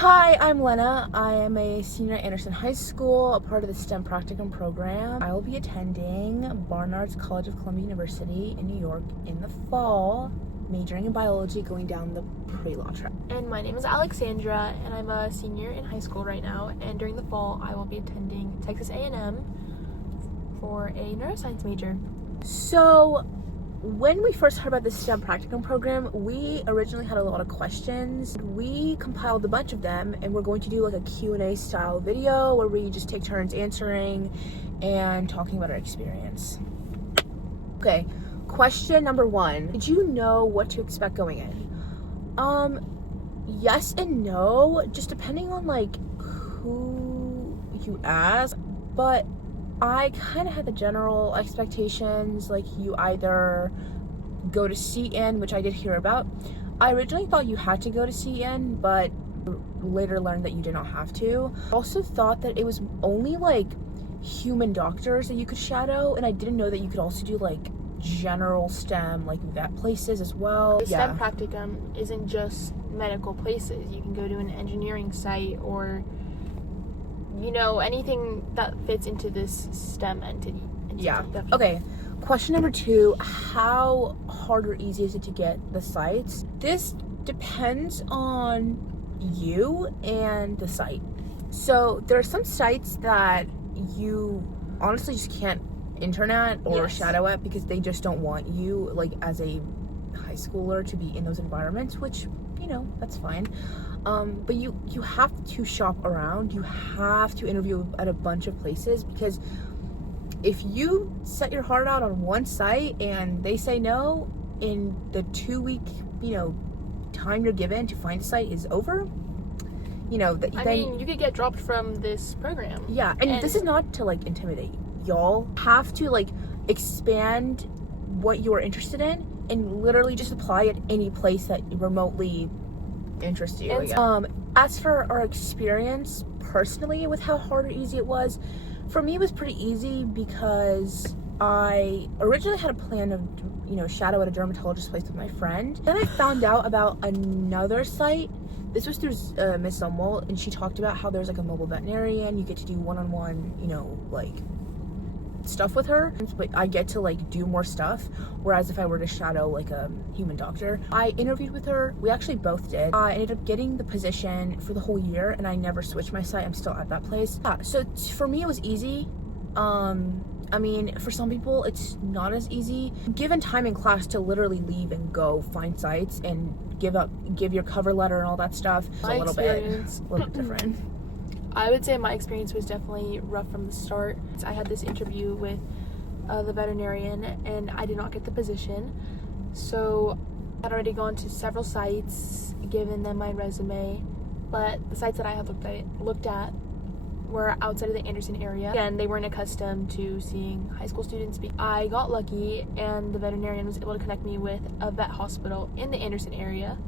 Hi, I'm Lena. I am a senior at Anderson High School, a part of the STEM practicum program. I will be attending Barnard's College of Columbia University in New York in the fall, majoring in biology, going down the pre-law track. And my name is Alexandra, and I'm a senior in high school right now, and during the fall I will be attending Texas A&M for a neuroscience major. So, when we first heard about the STEM practicum program, we originally had a lot of questions. We compiled a bunch of them, and we're going to do like a Q&A style video where we just take turns answering and talking about our experience. Okay, question number 1. Did you know what to expect going in? Yes and no, just depending on like who you ask, but I kind of had the general expectations, like you either go to CN, which I did hear about. I originally thought you had to go to CN, but later learned that you did not have to. I also thought that it was only like human doctors that you could shadow, and I didn't know that you could also do like general STEM, like vet places as well. The STEM practicum isn't just medical places. You can go to an engineering site or anything that fits into this STEM entity. Yeah. Okay. Question number 2, how hard or easy is it to get the sites? This depends on you and the site. So there are some sites that you honestly just can't intern at or shadow at because they just don't want you, like as a high schooler, to be in those environments, which that's fine. But you have to shop around. You have to interview at a bunch of places, because if you set your heart out on one site and they say no, in the 2-week time you're given to find a site is over, then you could get dropped from this program. Yeah, and this is not to like intimidate. Y'all have to like expand what you're interested in and literally just apply at any place that remotely interests you. As for our experience personally with how hard or easy it was, for me it was pretty easy because I originally had a plan of shadow at a dermatologist place with my friend. Then I found out about another site. This was through Miss Sumwell, and she talked about how there's like a mobile veterinarian. You get to do one-on-one like stuff with her, but I get to like do more stuff, whereas if I were to shadow like a human doctor. I interviewed with her. We actually both did. I ended up getting the position for the whole year, and I never switched my site. I'm still at that place. So for me it was easy. I mean, for some people it's not as easy. Given time in class to literally leave and go find sites and give your cover letter and all that stuff, it's a little bit different. I would say my experience was definitely rough from the start. I had this interview with the veterinarian, and I did not get the position. So I had already gone to several sites, given them my resume, but the sites that I had looked at were outside of the Anderson area, and they weren't accustomed to seeing high school students. I got lucky, and the veterinarian was able to connect me with a vet hospital in the Anderson area,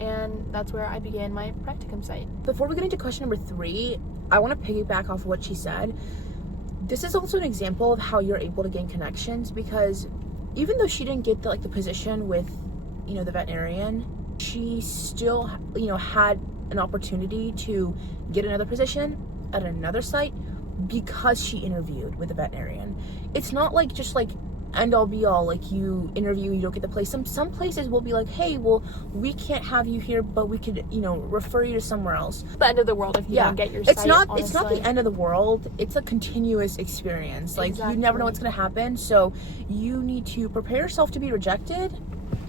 and that's where I began my practicum site. Before we get into question number 3, I want to piggyback off what she said. This is also an example of how you're able to gain connections, because even though she didn't get the position with the veterinarian, she still had an opportunity to get another position at another site because she interviewed with the veterinarian. It's not like just like end all be all, like you interview, you don't get the place. Some places will be like, hey, well, we can't have you here, but we could refer you to somewhere else. The end of the world if you don't get your site. It's not the end of the world. It's a continuous experience. Like exactly. You never know what's going to happen, so you need to prepare yourself to be rejected.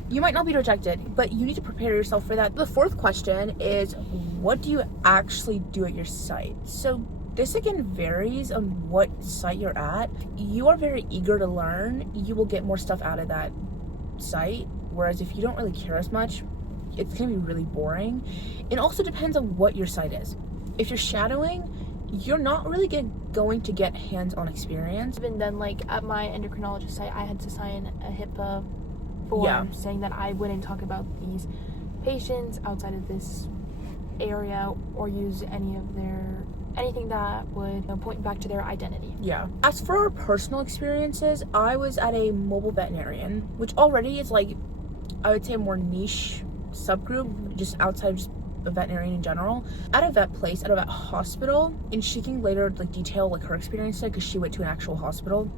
You might not be rejected, but you need to prepare yourself for that. The 4th question is, what do you actually do at your site? So this again varies on what site you're at. You are very eager to learn. You will get more stuff out of that site, whereas if you don't really care as much, it's going to be really boring. It also depends on what your site is. If you're shadowing, you're not really going to get hands-on experience. Even then, like at my endocrinologist site, I had to sign a HIPAA form saying that I wouldn't talk about these patients outside of this area or use anything that would point back to their identity. Yeah. As for our personal experiences, I was at a mobile veterinarian, which already is like, I would say, a more niche subgroup, just outside of just a veterinarian in general, at a vet place, at a vet hospital, and she can later like detail like her experience there because she went to an actual hospital.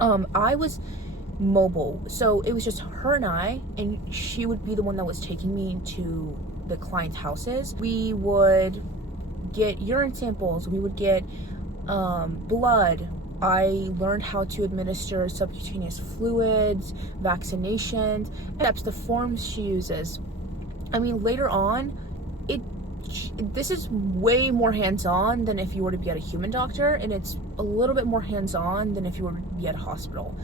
I was mobile, so it was just her and she would be the one that was taking me to the clients' houses. We would get urine samples, we would get blood. I learned how to administer subcutaneous fluids, vaccinations, steps, the forms she uses. I mean, later on, this is way more hands-on than if you were to be at a human doctor, and it's a little bit more hands-on than if you were to be at a hospital.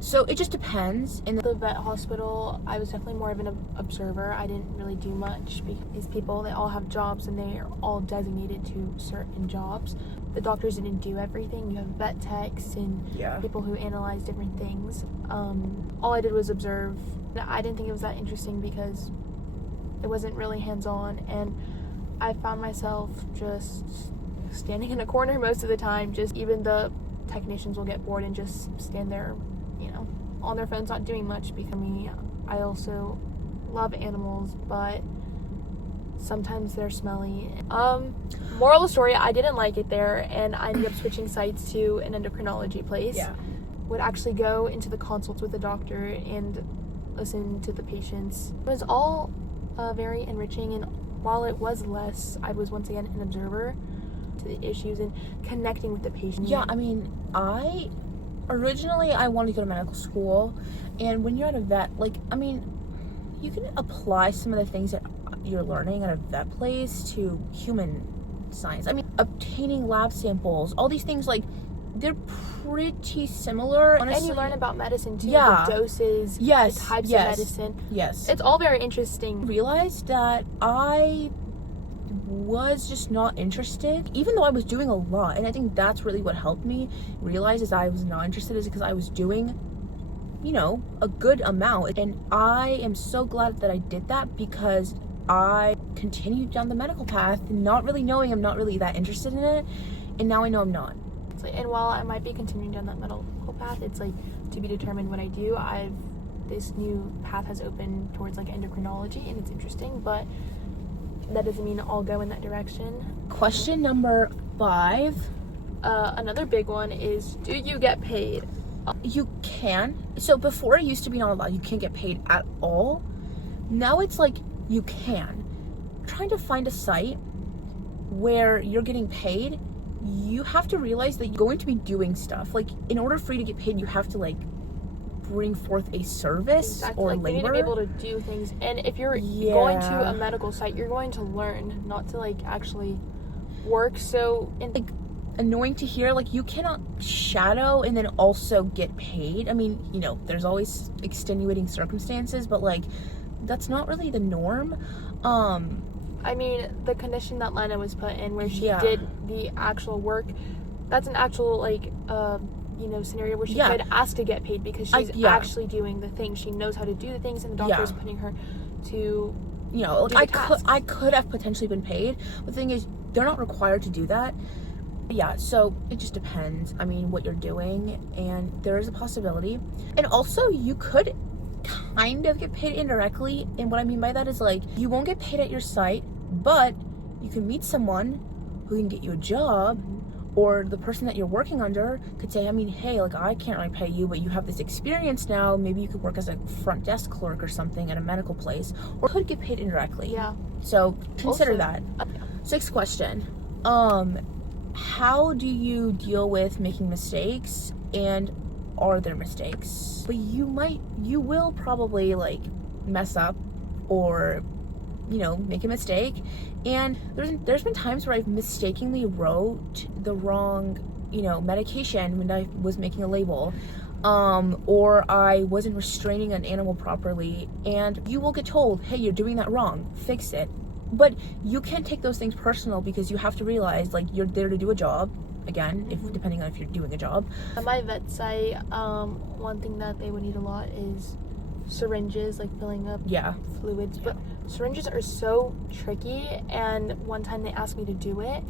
So it just depends. In the vet hospital, I was definitely more of an observer. I didn't really do much because these people, they all have jobs and they are all designated to certain jobs. The doctors didn't do everything. You have vet techs and people who analyze different things. All I did was observe. I didn't think it was that interesting because it wasn't really hands-on, and I found myself just standing in a corner most of the time. Just even the technicians will get bored and just stand there, on their phones, not doing much. Because me, I also love animals, but sometimes they're smelly. Moral of the story, I didn't like it there, and I ended up switching sites to an endocrinology place. Would actually go into the consults with the doctor and listen to the patients. It was all very enriching, and while it was less, I was once again an observer to the issues and connecting with the patient. I mean, originally I wanted to go to medical school, and when you're at a vet, you can apply some of the things that you're learning at a vet place to human science. I mean, obtaining lab samples, all these things, they're pretty similar. Honestly. And you learn about medicine too, the doses, the types of medicine. It's all very interesting. I realized that I was just not interested, even though I was doing a lot, and I think that's really what helped me realize is I was not interested, is because I was doing a good amount. And I am so glad that I did that, because I continued down the medical path not really knowing I'm not really that interested in it, and now I know I'm not. And while I might be continuing down that medical path, it's to be determined what I do. This new path has opened towards endocrinology, and it's interesting, but that doesn't mean I'll go in that direction. Question number 5. Another big one is, do you get paid? You can. So before, it used to be not allowed. You can't get paid at all. Now it's you can. Trying to find a site where you're getting paid, you have to realize that you're going to be doing stuff. In order for you to get paid, you have to bring forth a service or labor. You need to be able to do things. And if you're going to a medical site, you're going to learn, not to actually work. So annoying to hear, you cannot shadow and then also get paid. I mean, there's always extenuating circumstances, but that's not really the norm. I mean, the condition that Lena was put in, where she did the actual work, that's an actual scenario where she could ask to get paid, because she's actually doing the thing. She knows how to do the things, and the doctor is putting her to I could have potentially been paid. The thing is, they're not required to do that. So it just depends. I mean, what you're doing, and there is a possibility. And also, you could kind of get paid indirectly, and what I mean by that is you won't get paid at your site, but you can meet someone who can get you a job, or the person that you're working under could say, hey, I can't really pay you, but you have this experience now, maybe you could work as a front desk clerk or something at a medical place, or could get paid indirectly. So consider that. 6th question. How do you deal with making mistakes, and are there mistakes? But you will probably mess up or make a mistake, and there's been times where I've mistakenly wrote the wrong medication when I was making a label, or I wasn't restraining an animal properly, and you will get told, hey, you're doing that wrong, fix it. But you can't take those things personal, because you have to realize you're there to do a job. Again, depending on if you're doing a job. At my vet site, one thing that they would need a lot is syringes, filling up fluids. But syringes are so tricky, and one time they asked me to do it,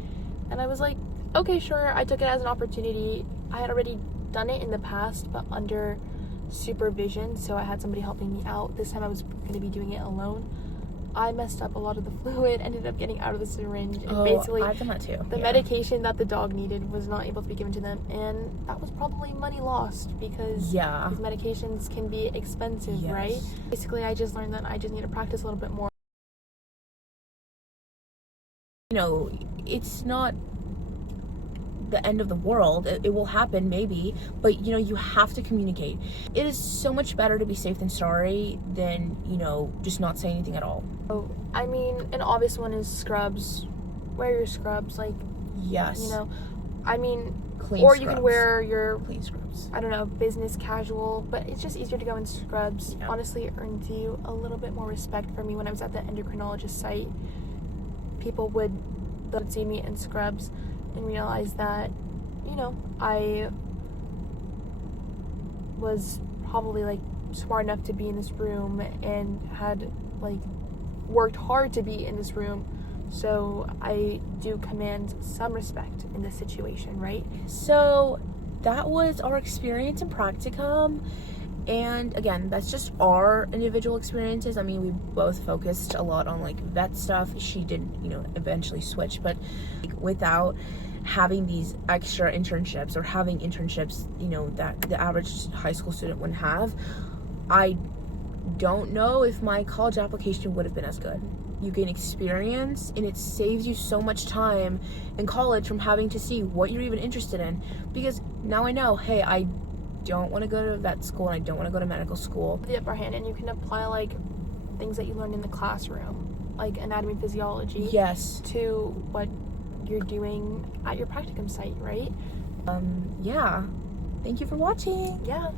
and I was like, okay, sure. I took it as an opportunity. I had already done it in the past, but under supervision, so I had somebody helping me out. This time I was going to be doing it alone. I messed up a lot of the fluid, ended up getting out of the syringe, and basically I've done that too. the medication that the dog needed was not able to be given to them, and that was probably money lost because these medications can be expensive, right? Basically, I just learned that I just need to practice a little bit more. You know, it's not the end of the world. It will happen maybe, but you know, you have to communicate. It is so much better to be safe than sorry than, you know, just not say anything at all. So, I mean, an obvious one is scrubs. Wear your scrubs, like, yes, you know, I mean, clean or scrubs. you can wear your clean scrubs. I don't know, business casual, but it's just easier to go in scrubs. Honestly, it earned you a little bit more respect for me when I was at the endocrinologist site. People would see me in scrubs and realize that, you know, I was probably like smart enough to be in this room and had like worked hard to be in this room, so I do command some respect in this situation, right? So that was our experience in practicum. And again, that's just our individual experiences. I mean, we both focused a lot on like vet stuff. She did, you know, eventually switch, but like, without having these extra internships or having internships, you know, that the average high school student wouldn't have, I don't know if my college application would have been as good. You gain experience and it saves you so much time in college from having to see what you're even interested in, because now I know, hey, I don't want to go to vet school and I don't want to go to medical school. The upper hand, and you can apply like things that you learned in the classroom, like anatomy, physiology, to what you're doing at your practicum site, right? Yeah. Thank you for watching. Yeah.